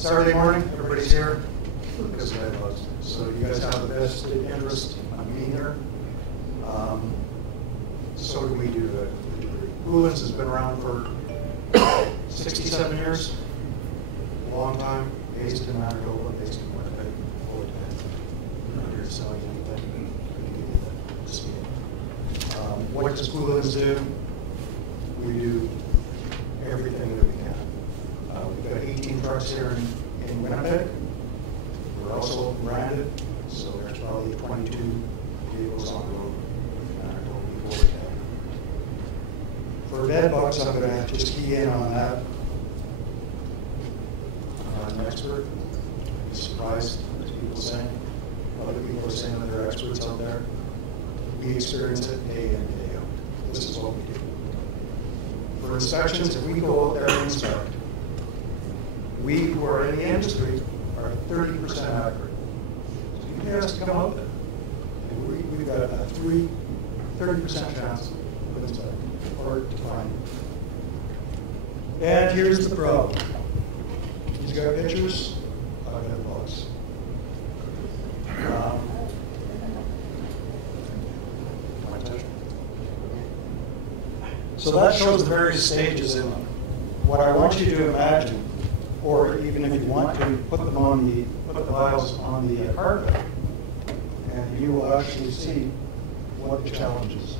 Saturday morning, everybody's here because of Bedbugs. So you guys have the best interest in being here. So do we do. Woolens has been around for 67 years, a long time, based in Manitoba, based in Winnipeg. I'm not here to sell you anything. What does Woolens do? We do everything that we can. We've got 18 trucks here in Winnipeg. We're also branded, so there's probably 22 vehicles on the road. For Bedbugs, I'm going to just key in on that. I'm not an expert. I'm surprised, as people saying. Other people are saying that they're experts out there. We experience it day in, day out. This is what we do. For inspections, if we go out there and inspect, we who are in the industry are 30% accurate. So you pay us to come out there. And we've got a 30% chance of inspecting or to find it. And here's the problem. He's got pictures. I've got bugs. So that shows the various stages in them. What I want you to imagine, or even if you want to, put the vials on the carpet, and you will actually see what the challenge is.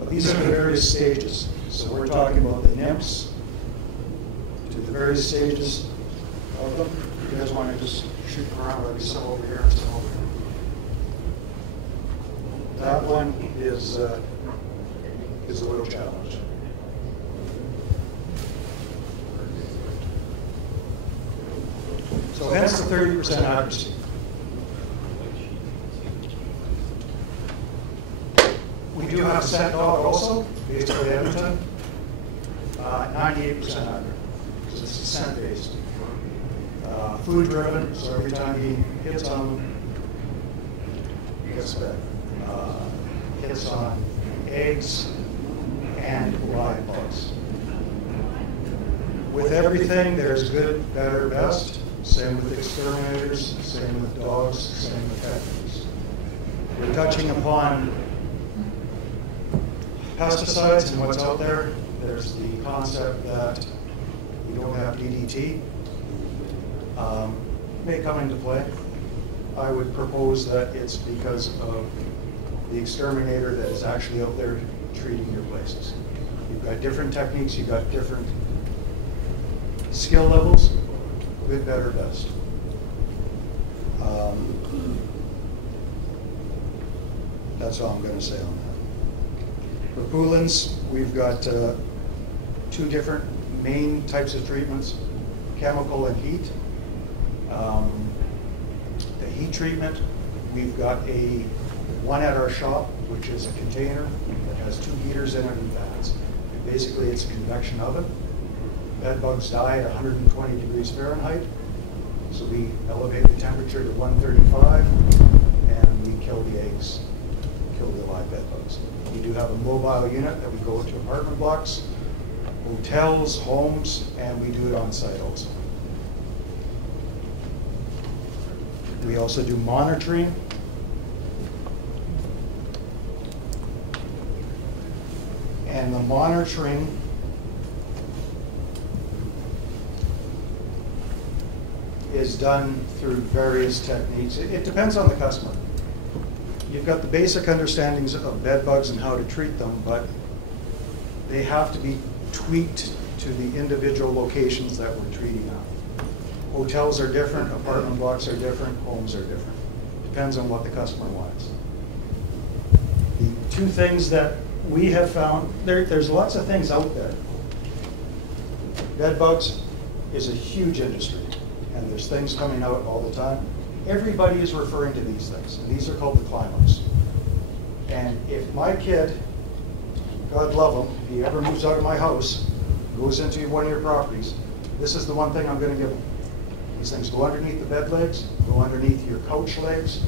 But these are the various stages. So we're talking about the nymphs to the various stages of them. You guys want to just shoot them around, maybe some over here and some over here. That one is a little challenge. So hence the 30% accuracy. We do have a scent dog also, based on Edmonton. 98% accurate, because it's scent based. Food driven, so every time he hits on them, he gets fed. Hits on eggs and live bugs. With everything, there's good, better, best. Same with exterminators, same with dogs, same with pets. We're touching upon pesticides and what's out there. There's the concept that we don't have DDT. May come into play. I would propose that it's because of the exterminator that is actually out there treating your places. You've got different techniques, you've got different skill levels, good, better, best. That's all I'm going to say on that. For Woolens, we've got 2 different main types of treatments, chemical and heat. The heat treatment, we've got one at our shop, which is a container that has 2 heaters in it and fans. And basically, it's a convection oven. Bedbugs die at 120 degrees Fahrenheit. So we elevate the temperature to 135, and we kill the eggs, kill the live bedbugs. We do have a mobile unit that we go into apartment blocks, hotels, homes, and we do it on site also. We also do monitoring. And the monitoring is done through various techniques. It depends on the customer. You've got the basic understandings of bed bugs and how to treat them, but they have to be tweaked to the individual locations that we're treating at. Hotels are different, apartment blocks are different, homes are different. Depends on what the customer wants. The 2 things that we have found, there's lots of things out there. Bed bugs is a huge industry, and there's things coming out all the time. Everybody is referring to these things, and these are called the climaks. And if my kid, God love him, if he ever moves out of my house, goes into one of your properties, this is the one thing I'm going to give him. These things go underneath the bed legs, go underneath your couch legs,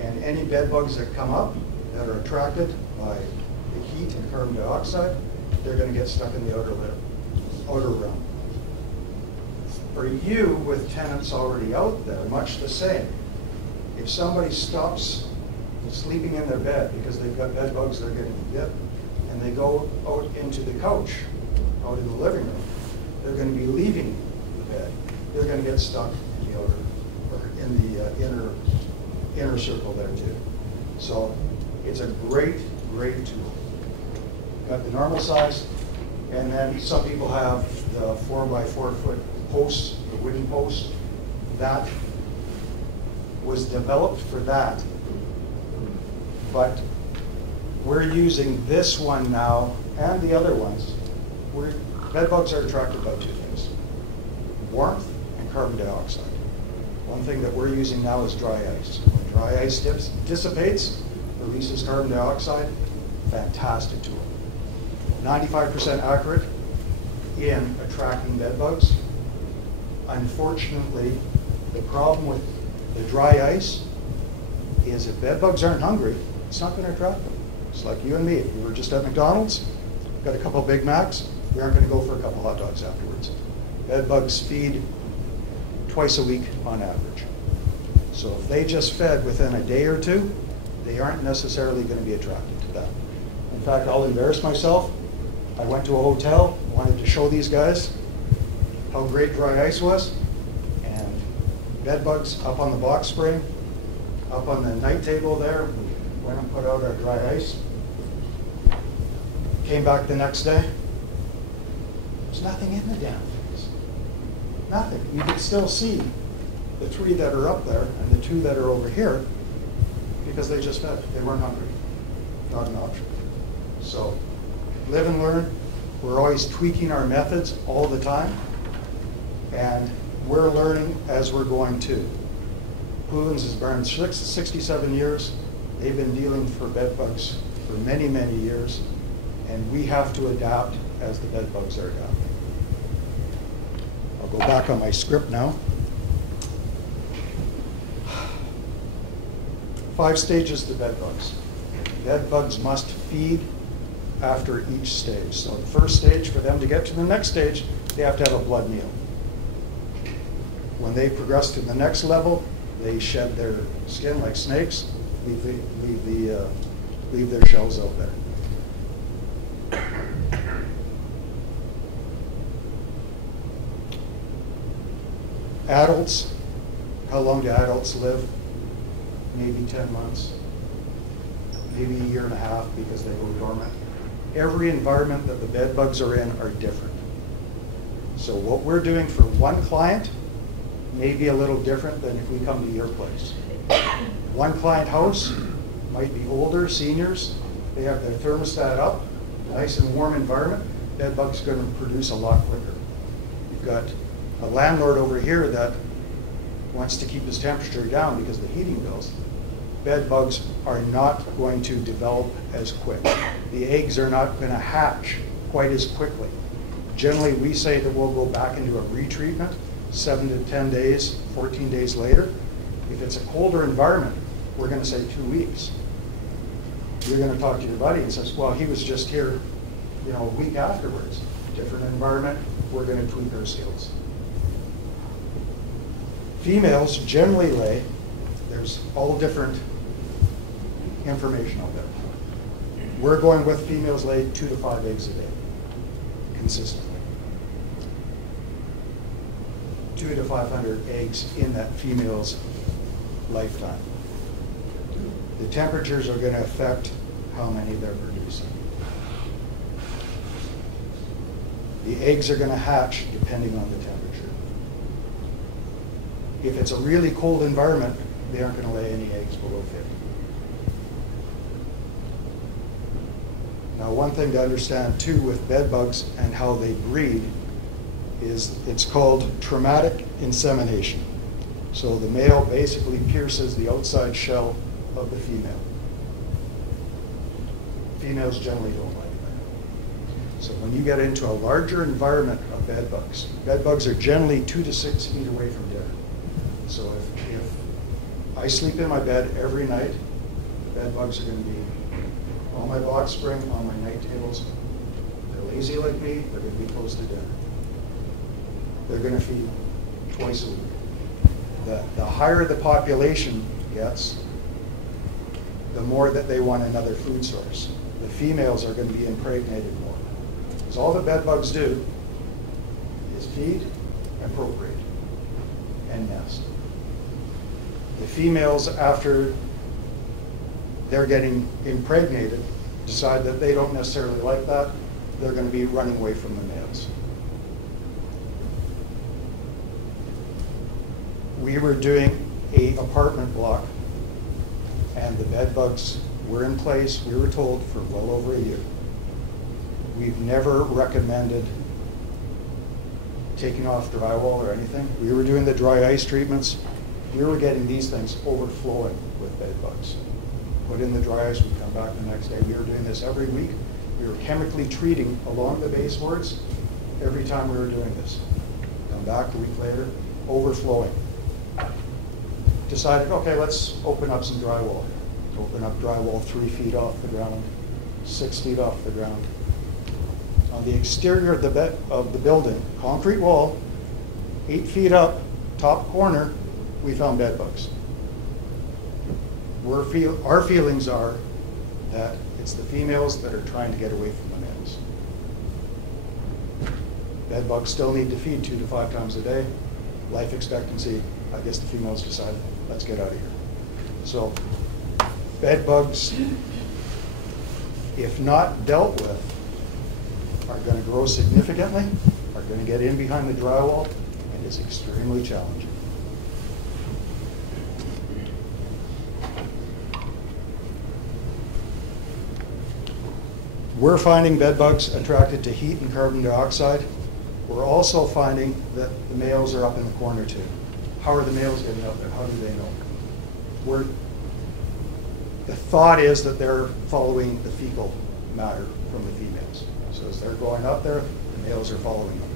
and any bed bugs that come up that are attracted by the heat and carbon dioxide, they're going to get stuck in the outer realm. For you, with tenants already out there, much the same. If somebody stops sleeping in their bed because they've got bed bugs they're getting bit, and they go out into the couch, out in the living room, they're going to be leaving the bed. They're going to get stuck in the outer, or in the inner circle there too. So it's a great, great tool. Got the normal size, and then some people have the 4x4 foot posts, the wooden posts. That was developed for that. But we're using this one now and the other ones. Bed bugs are attracted by two things: warmth and carbon dioxide. One thing that we're using now is dry ice. When dry ice dissipates, releases carbon dioxide. Fantastic tool. 95% accurate in attracting bed bugs. Unfortunately, the problem with the dry ice is if bed bugs aren't hungry, it's not going to attract them. It's like you and me. If we were just at McDonald's, got a couple of Big Macs, we aren't going to go for a couple hot dogs afterwards. Bed bugs feed twice a week on average. So if they just fed within a day or two, they aren't necessarily going to be attracted to that. In fact, I'll embarrass myself. I went to a hotel, wanted to show these guys how great dry ice was, and bed bugs up on the box spring, up on the night table there. We went and put out our dry ice. Came back the next day. There's nothing in the damn things. Nothing. You can still see the 3 that are up there and the 2 that are over here because they just fed. They weren't hungry. Not an option. So live and learn. We're always tweaking our methods all the time, and we're learning as we're going too. Poolins has been 67 years. They've been dealing for bed bugs for many, many years, and we have to adapt as the bed bugs are adapting. I'll go back on my script now. 5 stages to bed bugs. Bed bugs must feed after each stage. So the first stage, for them to get to the next stage, they have to have a blood meal. When they progress to the next level, they shed their skin like snakes, leave their shells out there. Adults, how long do adults live? Maybe 10 months, maybe a year and a half because they go dormant. Every environment that the bed bugs are in are different. So what we're doing for one client may be a little different than if we come to your place. One client house might be older, seniors. They have their thermostat up, nice and warm environment. Bed bugs are going to produce a lot quicker. You've got a landlord over here that wants to keep his temperature down because of the heating bills. Bed bugs are not going to develop as quick. The eggs are not going to hatch quite as quickly. Generally, we say that we'll go back into a retreatment 7 to 10 days, 14 days later. If it's a colder environment, we're going to say 2 weeks. You're going to talk to your buddy and says, well, he was just here, a week afterwards. Different environment, we're going to tweak our skills. Females generally lay, there's all different information out there. We're going with females lay 2 to 5 eggs a day, consistently. 200 to 500 eggs in that female's lifetime. The temperatures are going to affect how many they're producing. The eggs are going to hatch depending on the temperature. If it's a really cold environment, they aren't going to lay any eggs below 50. Now, one thing to understand too with bed bugs and how they breed is it's called traumatic insemination. So the male basically pierces the outside shell of the female. Females generally don't like that. So when you get into a larger environment of bed bugs are generally 2 to 6 feet away from dinner. So if I sleep in my bed every night, bed bugs are going to be on my box spring, on my night tables. They're lazy like me, they're going to be close to dinner. They're going to feed twice a week. The higher the population gets, the more that they want another food source. The females are going to be impregnated more. Because all the bed bugs do is feed and procreate and nest. The females, after they're getting impregnated, decide that they don't necessarily like that. They're going to be running away from the males. We were doing an apartment block, and the bed bugs were in place, we were told, for well over a year. We've never recommended taking off drywall or anything. We were doing the dry ice treatments. We were getting these things overflowing with bed bugs. Put in the dry ice, we'd come back the next day. We were doing this every week. We were chemically treating along the baseboards every time we were doing this. Come back a week later, overflowing. Decided, okay, let's open up some drywall. Open up drywall 3 feet off the ground, 6 feet off the ground. On the exterior of the building, concrete wall, 8 feet up, top corner, we found bed bugs. Our feelings are that it's the females that are trying to get away from the males. Bed bugs still need to feed 2 to 5 times a day. Life expectancy, I guess the females decide, let's get out of here. So bed bugs, if not dealt with, are going to grow significantly, are going to get in behind the drywall, and it's extremely challenging. We're finding bed bugs attracted to heat and carbon dioxide. We're also finding that the males are up in the corner too. How are the males getting up there? How do they know? The thought is that they're following the fecal matter from the females. So as they're going up there, the males are following them.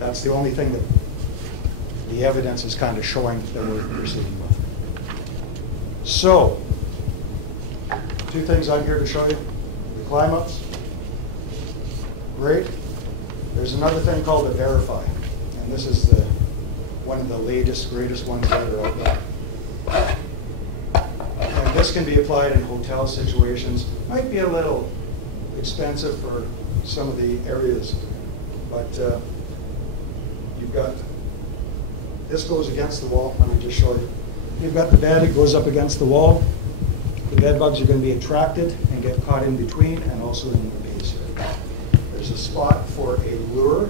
That's the only thing that the evidence is kind of showing that we're proceeding with. So, 2 things I'm here to show you. The climb-ups. Great. There's another thing called a verify. And this is one of the latest, greatest ones that are out there. And this can be applied in hotel situations. Might be a little expensive for some of the areas, but you've got, this goes against the wall. Let me just show you. You've got the bed, it goes up against the wall. The bed bugs are going to be attracted and get caught in between and also in the base here. There's a spot for a lure,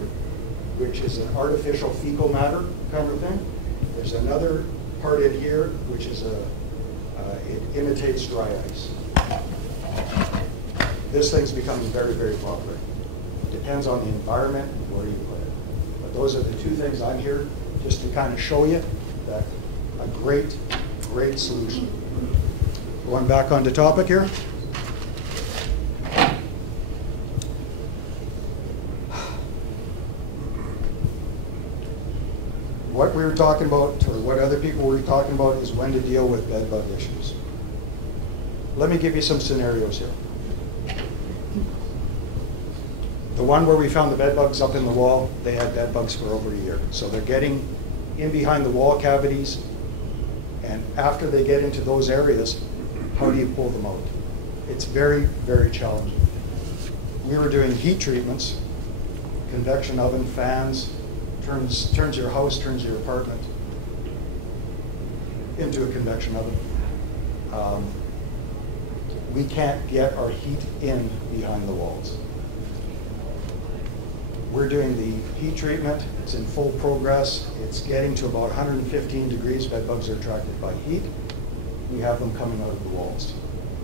which is an artificial fecal matter kind of thing. There's another part in here, which is it imitates dry ice. This thing's becoming very, very popular. It depends on the environment and where you put it. But those are the 2 things I'm here just to kind of show you that a great, great solution. Going back onto topic here. What we were talking about, or what other people were talking about, is when to deal with bed bug issues. Let me give you some scenarios here. The one where we found the bed bugs up in the wall, they had bed bugs for over a year. So they're getting in behind the wall cavities, and after they get into those areas, how do you pull them out? It's very, very challenging. We were doing heat treatments, convection oven, fans, turns your house, turns your apartment into a convection oven. We can't get our heat in behind the walls. We're doing the heat treatment. It's in full progress. It's getting to about 115 degrees. Bed bugs are attracted by heat. We have them coming out of the walls.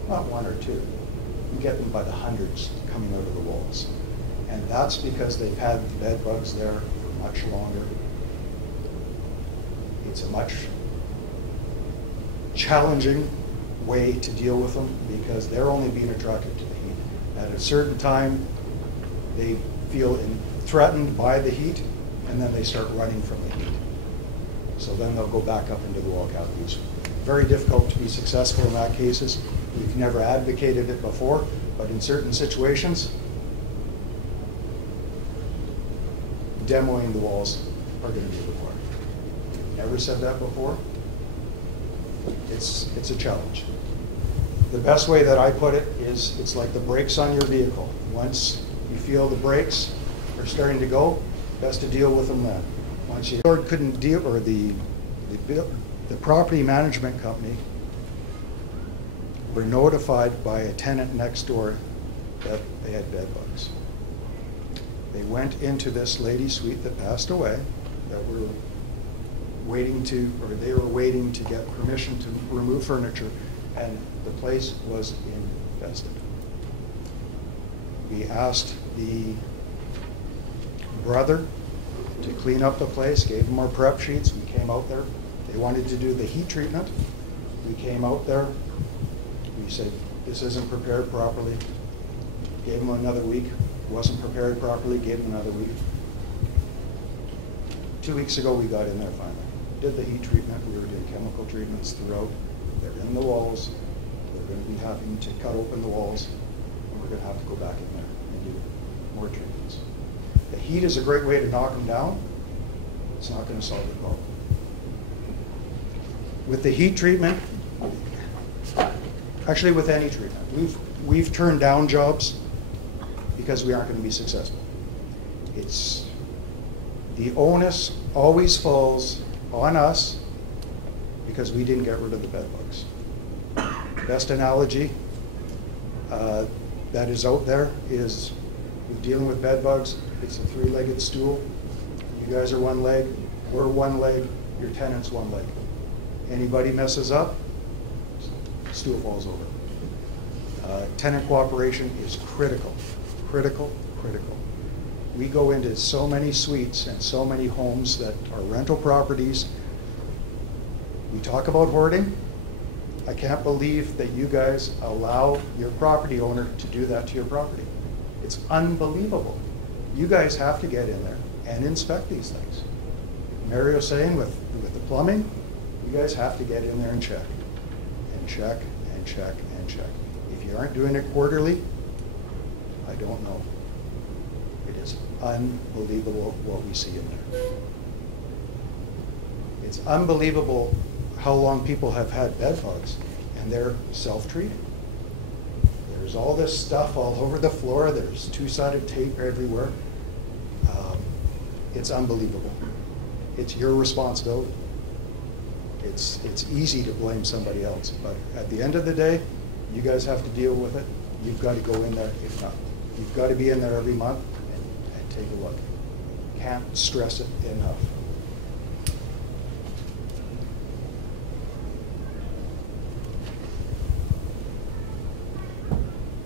Not 1 or 2. We get them by the hundreds coming out of the walls. And that's because they've had bed bugs there for much longer. It's a much challenging way to deal with them because they're only being attracted to the heat. At a certain time, they feel threatened by the heat, and then they start running from the heat. So then they'll go back up into the wall cavities. Very difficult to be successful in that cases. We've never advocated it before, but in certain situations, demoing the walls are going to be required. Never said that before. It's a challenge. The best way that I put it is it's like the brakes on your vehicle. Once you feel the brakes are starting to go, best to deal with them then. Once you couldn't deal, or the property management company were notified by a tenant next door that they had bed bugs. They went into this lady's suite that passed away, that were waiting to, or they were waiting to get permission to remove furniture, and the place was infested. We asked the brother to clean up the place, gave them our prep sheets. We came out there. They wanted to do the heat treatment. We came out there. We said, this isn't prepared properly. Gave them another week. Wasn't prepared properly, gave them another week. 2 weeks ago, we got in there finally. Did the heat treatment. We were doing chemical treatments throughout. They're in the walls. We're going to be having to cut open the walls, and we're going to have to go back in there and do more treatments. The heat is a great way to knock them down. It's not going to solve the problem. With the heat treatment, actually with any treatment, we've turned down jobs because we aren't going to be successful. It's the onus always falls on us because we didn't get rid of the bed bugs. Best analogy that is out there is with dealing with bed bugs. It's a three-legged stool. You guys are one leg, we're one leg, your tenant's one leg. Anybody messes up, stool falls over. Tenant cooperation is critical, critical, critical. We go into so many suites and so many homes that are rental properties. We talk about hoarding. I can't believe that you guys allow your property owner to do that to your property. It's unbelievable. You guys have to get in there and inspect these things. Mario's saying with the plumbing, you guys have to get in there and check, and check, and check, and check. If you aren't doing it quarterly, I don't know. It is unbelievable what we see in there. It's unbelievable how long people have had bed bugs, and they're self-treating. There's all this stuff all over the floor. There's two-sided tape everywhere. It's unbelievable. It's your responsibility. It's easy to blame somebody else, but at the end of the day, you guys have to deal with it. You've got to go in there. If not, you've got to be in there every month and take a look. Can't stress it enough.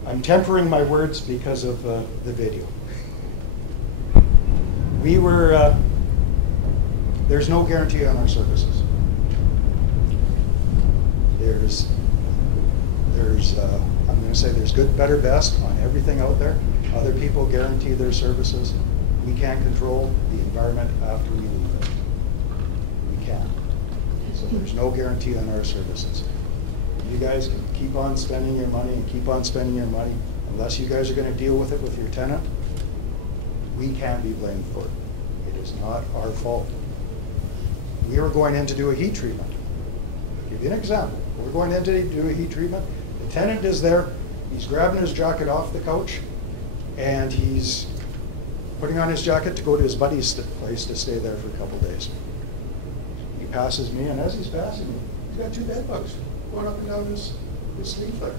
I'm tempering my words because of the video. There's no guarantee on our services. I'm going to say there's good, better, best on everything out there. Other people guarantee their services. We can't control the environment after we leave it. We can't. So there's no guarantee on our services. You guys can keep on spending your money and keep on spending your money. Unless you guys are going to deal with it with your tenant, we can't be blamed for it. It is not our fault. We were going in to do a heat treatment. I'll give you an example. We're going in to do a heat treatment. The tenant is there. He's grabbing his jacket off the couch, and he's putting on his jacket to go to his buddy's place to stay there for a couple days. He passes me, and as he's passing me, he's got two bed bugs going up and down his sleeve there.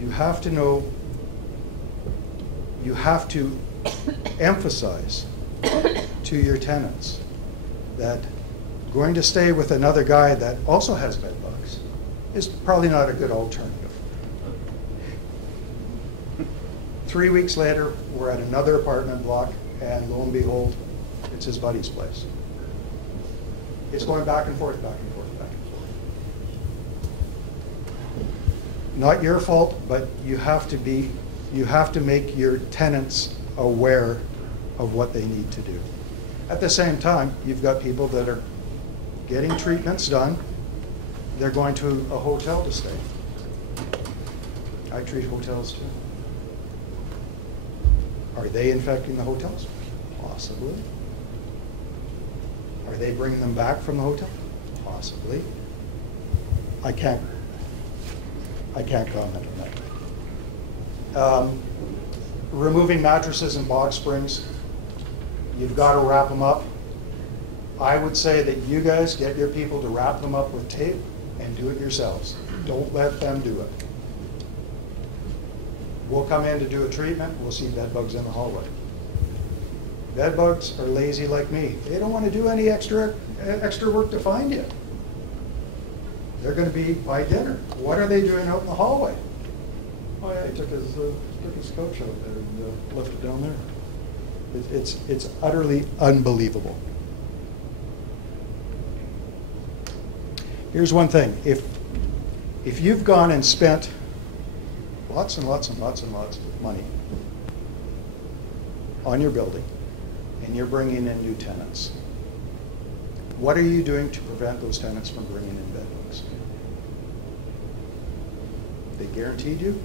You have to know, you have to emphasize to your tenants that going to stay with another guy that also has bed bugs is probably not a good alternative. 3 weeks later, we're at another apartment block, and lo and behold, it's his buddy's place. It's going back and forth, back and forth, back and forth. Not your fault, but you have to make your tenants aware of what they need to do. At the same time, you've got people that are getting treatments done, they're going to a hotel to stay. I treat hotels too. Are they infecting the hotels? Possibly. Are they bringing them back from the hotel? Possibly. I can't comment on that. Removing mattresses and box springs, you've got to wrap them up. I would say that you guys get your people to wrap them up with tape and do it yourselves. Don't let them do it. We'll come in to do a treatment, we'll see bed bugs in the hallway. Bed bugs are lazy like me. They don't want to do any extra work to find you. They're going to be by dinner. What are they doing out in the hallway? Oh yeah, he took his coach out there and left it down there. It's utterly unbelievable. Here's one thing. If you've gone and spent lots and lots and lots and lots of money on your building, and you're bringing in new tenants, what are you doing to prevent those tenants from bringing in bed bugs? They guaranteed you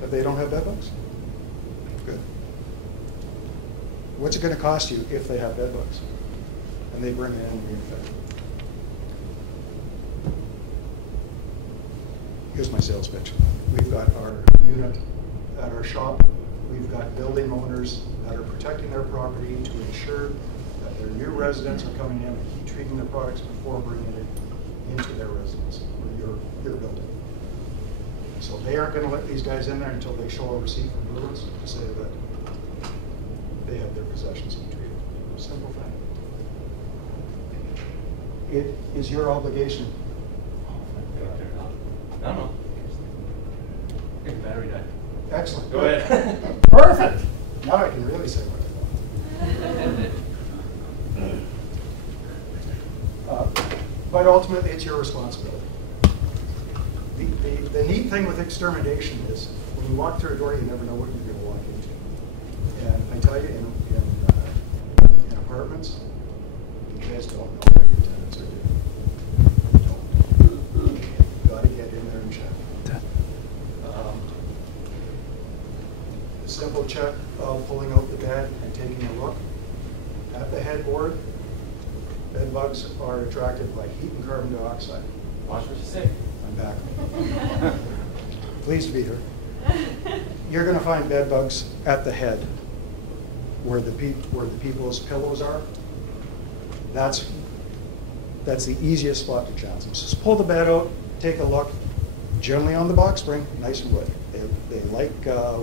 that they don't have bed bugs? Good. What's it going to cost you if they have bed bugs and they bring it in and reinfect? Here's my sales pitch. We've got our unit at our shop. We've got building owners that are protecting their property to ensure that their new residents are coming in and heat treating their products before bringing it into their residence or your building. So they aren't going to let these guys in there until they show a receipt from Bruins to say that they have their possessions heat treated. Simple thing. It is your obligation. No. Hey, battery died. Excellent. Go ahead. Perfect. Now I can really say what I want. But ultimately, it's your responsibility. The neat thing with extermination is when you walk through a door, you never know what you're going to walk into. And I tell you, in apartments, you guys don't know what your tenants are doing. You don't. You've got to get in there and check. A simple check of pulling out the bed and taking a look. At the headboard, bed bugs are attracted by heat and carbon dioxide. Watch what you say. I'm back. Pleased to be here. You're going to find bed bugs at the head, where the people's pillows are. That's the easiest spot to chance them. So just pull the bed out, take a look. Generally on the box spring, nice and wood. They like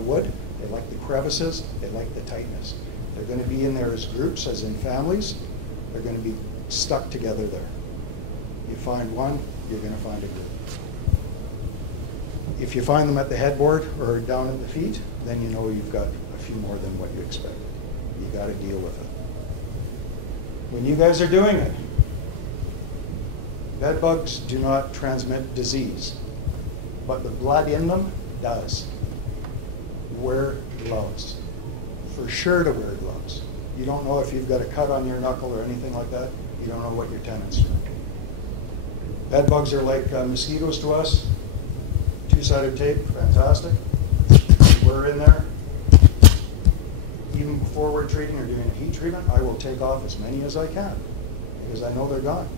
wood. They like the crevices. They like the tightness. They're going to be in there as groups, as in families. They're going to be stuck together there. You find one, you're going to find a group. If you find them at the headboard or down at the feet, then you know you've got a few more than what you expected. You got to deal with it. When you guys are doing it, bed bugs do not transmit disease, but the blood in them does. Wear gloves. For sure to wear gloves. You don't know if you've got a cut on your knuckle or anything like that. You don't know what your tenants do. Bed bugs are like mosquitoes to us. Two-sided tape, fantastic. We're in there. Even before we're treating or doing a heat treatment, I will take off as many as I can because I know they're gone.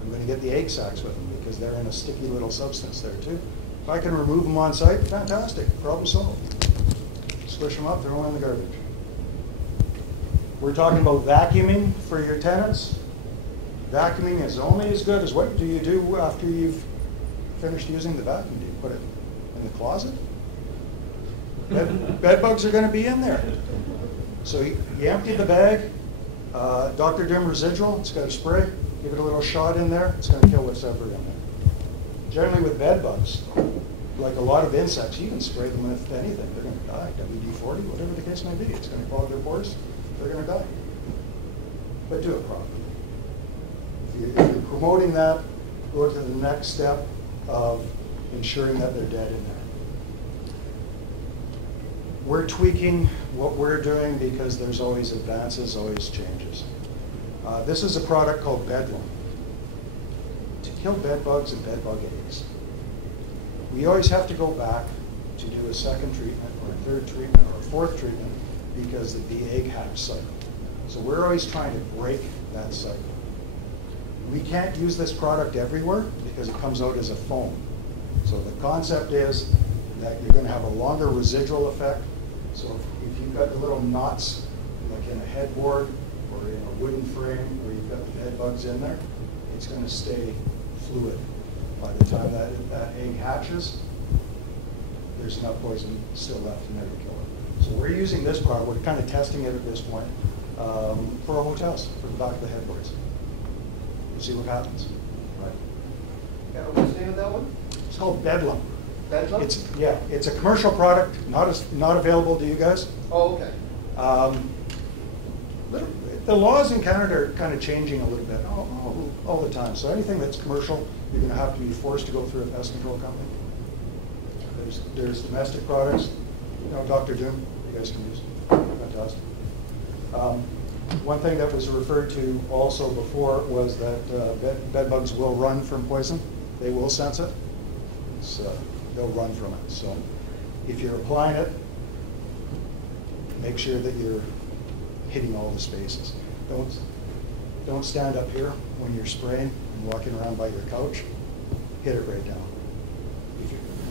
I'm going to get the egg sacs with them because they're in a sticky little substance there too. If I can remove them on site, fantastic, problem solved. Squish them up, throw them in the garbage. We're talking about vacuuming for your tenants. Vacuuming is only as good as what do you do after you've finished using the vacuum? Do you put it in the closet? Bed bugs are going to be in there. So you empty the bag, Dr. Dim residual, it's got a spray, give it a little shot in there, it's going to kill what's ever in there. Generally with bed bugs, like a lot of insects, you can spray them with anything, they're going to die, WD-40, whatever the case may be, it's going to clog their pores, they're going to die. But do it properly. If you're promoting that, go to the next step of ensuring that they're dead in there. We're tweaking what we're doing because there's always advances, always changes. This is a product called Bedlam. To kill bed bugs and bed bug eggs. We always have to go back to do a second treatment or a third treatment or a fourth treatment because of the egg hatch cycle. So we're always trying to break that cycle. We can't use this product everywhere because it comes out as a foam. So the concept is that you're going to have a longer residual effect. So if you've got the little knots, like in a headboard or in a wooden frame where you've got the bed bugs in there, it's going to stay fluid. By the time that egg hatches, there's enough poison still left to never kill it. So we're using this product, we're kind of testing it at this point, for our hotels, for the back of the headboards. We'll see what happens. Right. Yeah, what's the name of that one? It's called Bedlam. Bedbug? It's a commercial product, not available to you guys. Oh, okay. The laws in Canada are kind of changing a little bit all the time. So anything that's commercial, you're going to have to be forced to go through a pest control company. There's domestic products, Dr. Doom, you guys can use. Fantastic. One thing that was referred to also before was that bed bugs will run from poison. They will sense it. They'll run from it. So if you're applying it, make sure that you're hitting all the spaces. Don't stand up here when you're spraying and walking around by your couch. Hit it right down.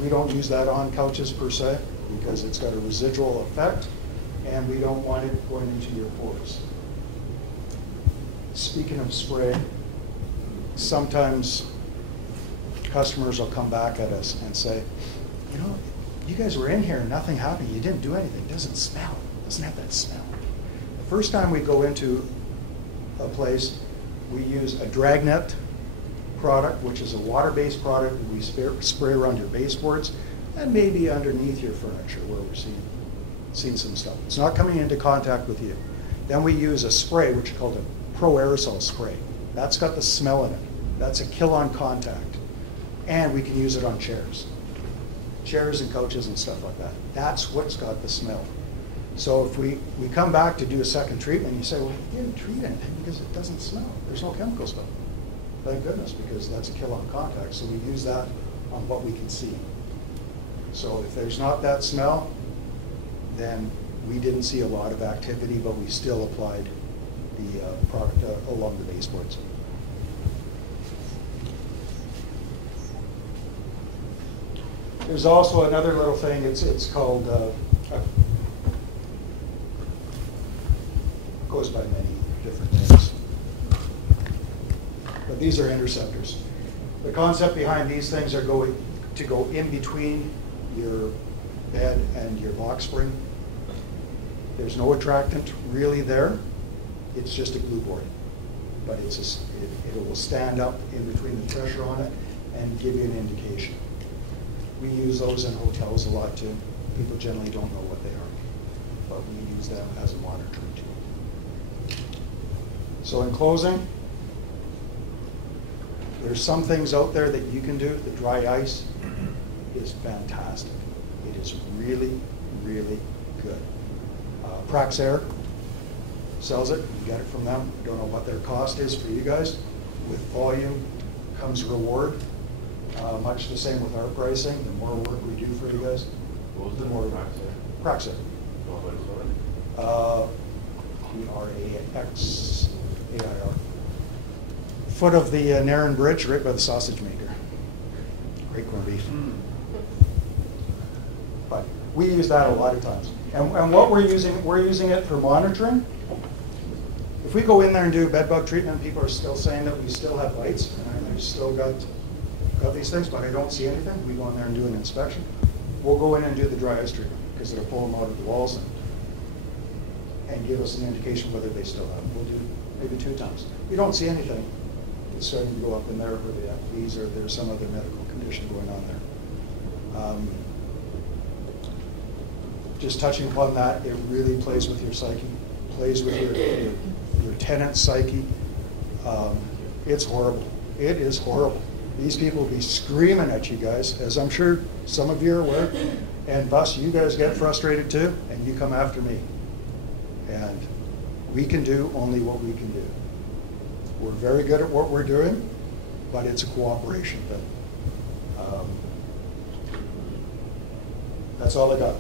We don't use that on couches per se because it's got a residual effect and we don't want it going into your pores. Speaking of spray, sometimes customers will come back at us and say, you guys were in here and nothing happened. You didn't do anything. It doesn't smell. It doesn't have that smell. The first time we go into a place, we use a Dragnet product, which is a water-based product that we spray around your baseboards and maybe underneath your furniture where we're seeing some stuff. It's not coming into contact with you. Then we use a spray, which is called a pro aerosol spray. That's got the smell in it. That's a kill on contact. And we can use it on chairs and couches and stuff like that. That's what's got the smell. So if we come back to do a second treatment, you say, well, you didn't treat anything because it doesn't smell. There's no chemical stuff. Thank goodness, because that's a kill on contact. So we use that on what we can see. So if there's not that smell, then we didn't see a lot of activity, but we still applied the product along the baseboards. There's also another little thing. It's called, goes by many different names. But these are interceptors. The concept behind these things are going to go in between your bed and your box spring. There's no attractant really there. It's just a glue board. But it will stand up in between the pressure on it and give you an indication. We use those in hotels a lot too. People generally don't know what they are, but we use them as a monitoring tool. So in closing, there's some things out there that you can do. The dry ice is fantastic. It is really, really good. Praxair sells it. You get it from them. I don't know what their cost is for you guys. With volume comes reward. Much the same with our pricing. The more work we do for you guys, What was the the more Praxair? Praxair. Praxair. Foot of the Narran Bridge, right by the sausage maker. Great corned beef. But we use that a lot of times. And what we're using it for monitoring. If we go in there and do bedbug treatment, people are still saying that we still have bites, and I've still got these things, but I don't see anything. We go in there and do an inspection. We'll go in and do the dry ice treatment because it'll pull them out of the walls and give us an indication whether they still have them. We'll do maybe 2 times. We don't see anything. It's starting to go up in there, or they have fleas, or there's some other medical condition going on there. Just touching upon that, it really plays with your psyche, plays with your tenant's psyche. It's horrible. It is horrible. These people will be screaming at you guys, as I'm sure some of you are aware. And thus, you guys get frustrated too, and you come after me. And we can do only what we can do. We're very good at what we're doing, but it's a cooperation thing. That's all I got.